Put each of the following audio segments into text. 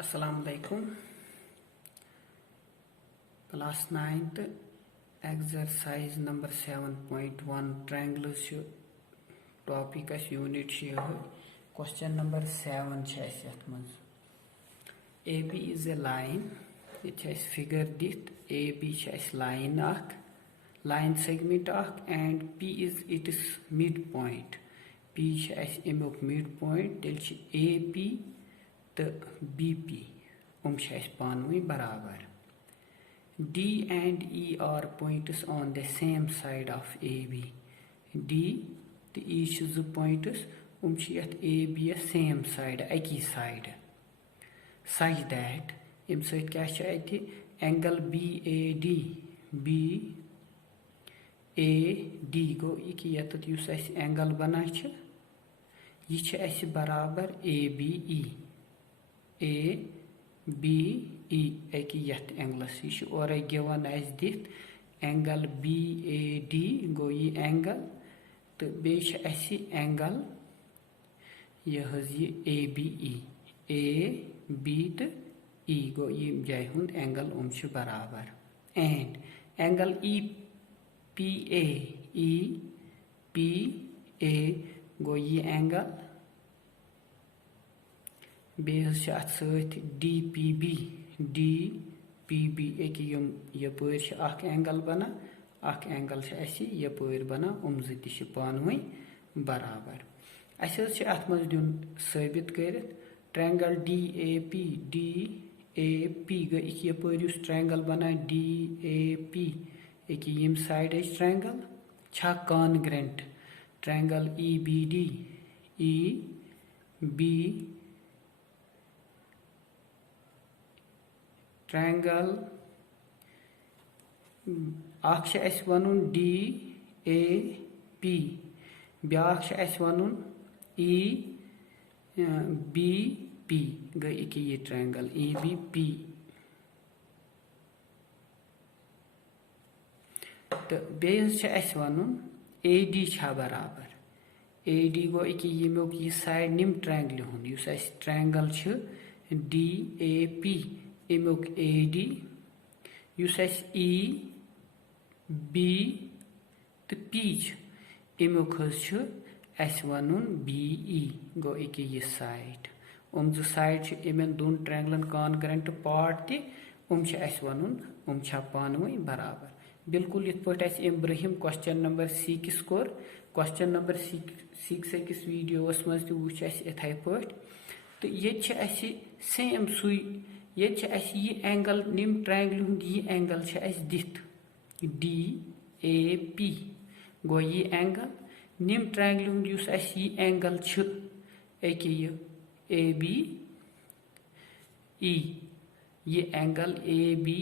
Assalamualaikum. Class 9th exercise number 7.1 triangles topic as unit question number 7 AB is a line. It has figure dit AB is line segment and P is its midpoint. P is midpoint AP to BP Panvi बराबर. D and E are points on the same side of AB. D to E is points at AB same side, aki side. Such that angle BAD go angle बना यह बराबर ABE. ABE यथ angles यह और given दिख angle BAD गो यह angle तो बे angle यह ABE AB तो E गो यम जाय हुंद एंगल बराबर एंड एंगल EPA गो यह एंगल बेस DPB यपर एंगल बना एंगल यपर बना ज पानवे बराबर. अत मज दिन साबित कर ट्रायंगल DAP गई यपर ट्रायंगल बना DAP यम साइड ट्रायंगल छा कॉन्ग्रेंट ट्रायंगल EBD ट्रायंगल वन DAP ब्या वन EBP गई ये ट्रायंगल EBP तो बेस वन AD छा बराबर AD गो यमुक यह साइड निम ट्रायंगल हुंद ट्रायंगल DAP यमुक AD EB तो P यमुक वन BE गो यह साइड ज साइड इन दोन ट्रायंगलन कॉन्ग्रेंट पार्ट वन पानवे बराबर. बिल्कुल इत पे ब्रहिम question number 6 core question number 6 अकिस videos मज इथे पे तो ये सेम सुई ये एंगल निम ट्रायंगल यह एंगल दिथ DAP गो यह एंगल निम ट्रायंगल यह एंगल ABE ये एंगल ABE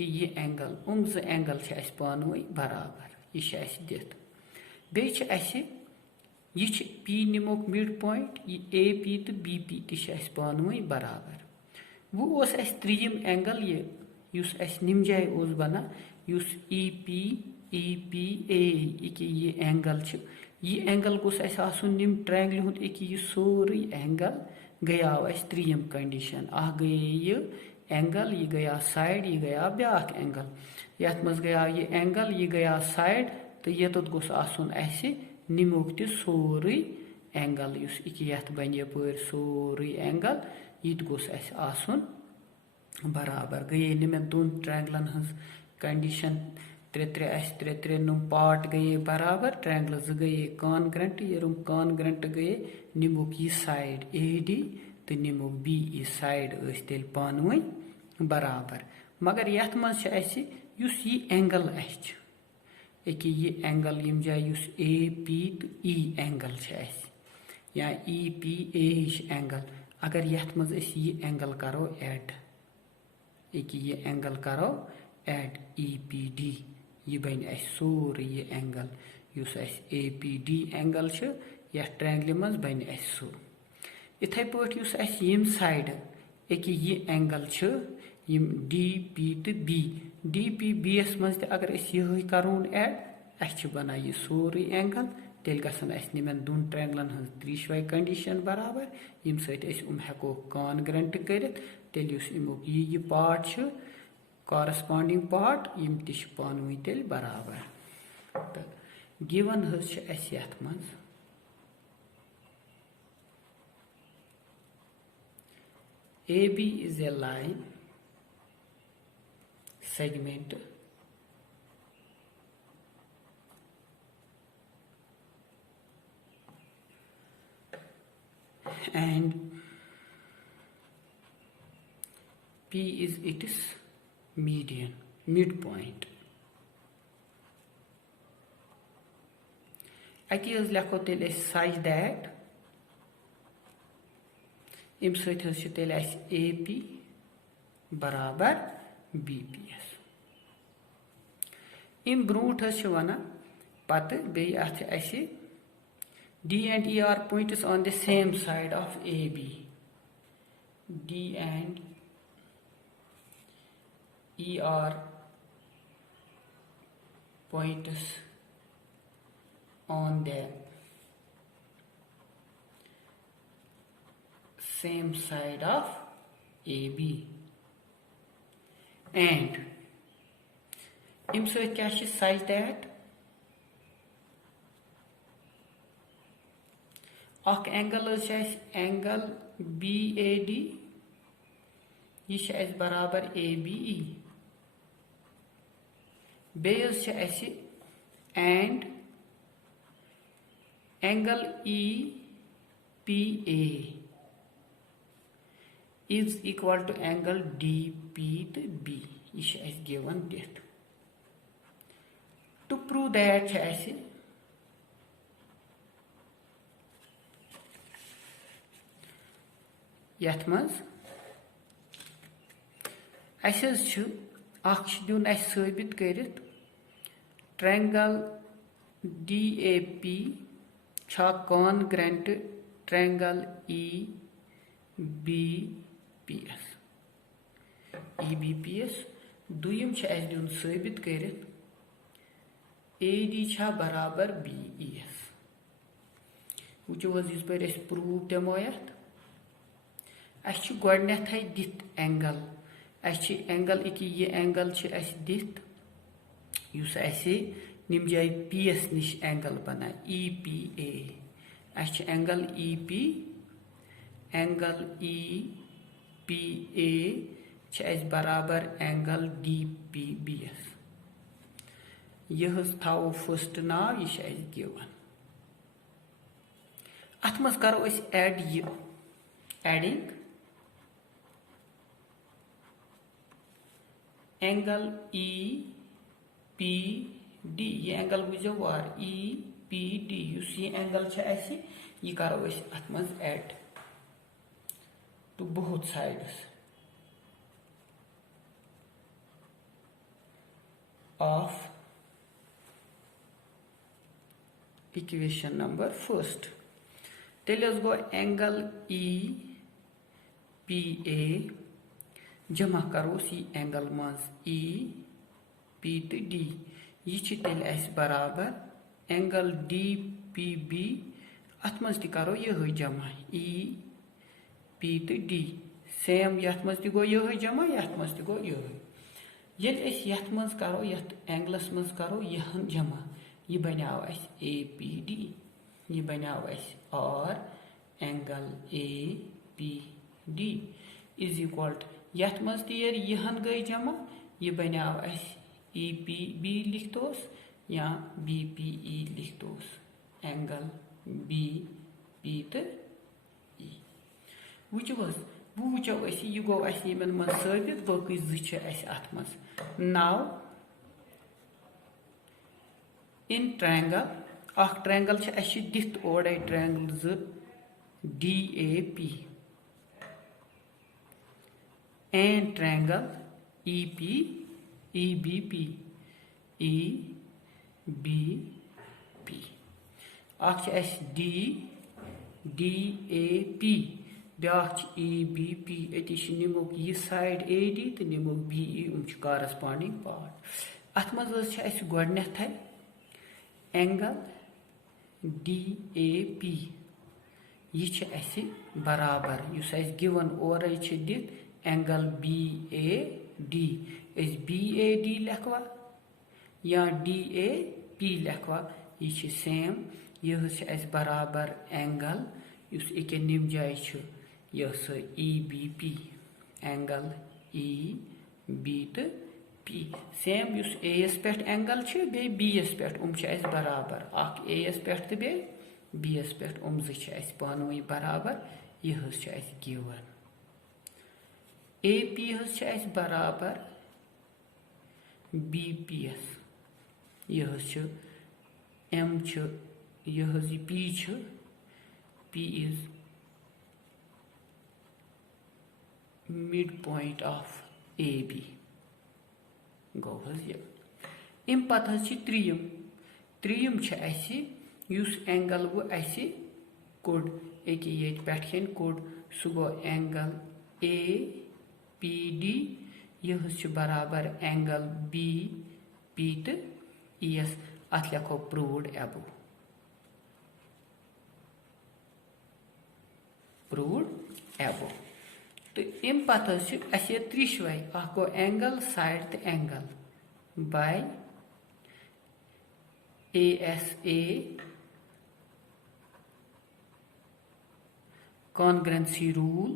ये एंगल ज एंगल पानवे बराबर यह दिथ बे यह P निमोक मिड पॉइंट यह AP तो BP तो पानवे बराबर. वो त्रीम एंगल यह निम जाय बना EPA ये एंगल यह एंगल गोस निम ट्रायंगल यह सोरी एंगल गया त्रीम कंडीशन गए यह एंगल यह गया साइड यह गया ब्या एंगल यथ मज गया यह एंगल यह गया साइड तो ये गोस निमुक तो सोरी एंगल यथ बन यपर सोरी एंगल यह गोस बराबर. गए निम दोन ट्रायंगलन कंडीशन त्रे नुम पार्ट गए बराबर ट्रायंगल गए कॉन्ग्रेंट ये कॉन्ग्रेंट गए निमुक यह साइड AD तो निमुक BE साइड तेल पानवे बराबर. मगर यथ मज यह एंगल यह एंगल यम जाय AP तो E एंगल या EPA एंगल अगर यथ मज यह एंगल करो ऐड यह एंगल करो ऐड EPD यह बन सोर यह एंगल APD एंगल यह ट्रायंगल मज बन सो. इथे पे यम साइड यह एंगल DP तो B DP B मज अगर यह करोन ऐड बना यह सोर एंगल तेल गसन अस निमन दोन ट्रायंगलन हज त्रिशवाय कंडीशन बराबर यम सत हेको कॉन्ग्रेंट करित तेल युस इमुक ये पार्ट छ कॉरस्पॉन्डिंग पार्ट यम तिश पानवी तेल बराबर तो गिवन हज छ अस यथ मज AB is a line segment and P is its median, midpoint. Ati is lekho tel such that im sait has tel AP barabar BPS. Im brute has wana pat be ath ase D and E are points on the same side of AB. D and E are points on the same side of AB. And so kya such that angle is angle BAD ये is बराबर ABE base and angle EPA is equal to angle DPB is given that. To prove that yath maz dun sabit karit triangle DAP cha congruent triangle EBPS duyum dun sabit karit AD cha barabar BES which was this by proof demo yath अच्छी गोडनेथ दित angle अच्छी angle इक ये angle दित use निम जाय PS निश angle बना EPA अच्छी एंगल EP एंगल EPA बराबर एंगल DPBS यह थाव फर्स्ट नाव यह गिवन अत मज करो ऐड ये एडिंग एंगल EPD ये एंगल बुझो वार EPD युस ये एंगल ये करो अत मज add to both sides of equation number first तेल गो एंगल EPA जमा करोस ये एंगल मज EP तो D ये तेल बराबर एंगल DPB अत मज करो यह जमा EP तो D सेम यथ मज गो यह जमा यथ मज गो यह यथ मज करो यथ एंगलस मज करो यह जमा यह बनाव APD यह बनाव और angle APD is equal to यथ मज यहन गई जमा यह बनाव EPB लिखतोस या BPE लिखतोस एंगल BP तो E वुचो यह गो यमन मज साबित बाकी अत मज नाउ इन ट्रायंगल ट्रायंगल दित ओडे triangle DAP and triangle EBP DAP ब्याख EBP अति निमुक यह साइड AD तो निमुक BE कॉरस्पॉन्डिंग पार्ट अत मज गोडनेथ एंगल DAP यह बराबर गिवन और दित एंगल BAD BAD लिखवा या DAP लिखवा यह सेम यह बराबर एंगल इस निम जाय यह EBP एंगल EB तो P सेम AS पे एंगल बे BS पे बराबर AS पे तो बे BS पे पानवी बराबर यह गिवन AP बराबर BPS यह M यह P is midpoint of AB गो अम पे त्रीम एंगल गो कोड ये पे कोड सह गो एंगल APD यह बराबर एंगल BP तो ES अत लिखो प्रूव्ड एबो तो अम पे त्रिशवे गो एंगल साइड तो angle by ASA congruency rule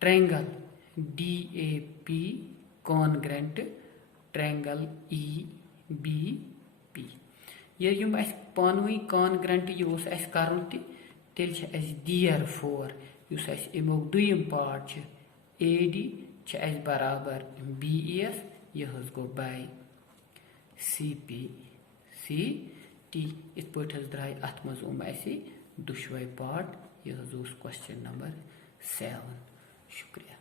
triangle DAP congruent triangle EBP ये पानवी congruent यह कर तेल therefore अमो दुयम पार्ट AD बराबर BS यह गो बाय CT इत पे द्राय अत मज दुशवे पार्ट यह क्वेश्चन नंबर 7 शुक्रिया।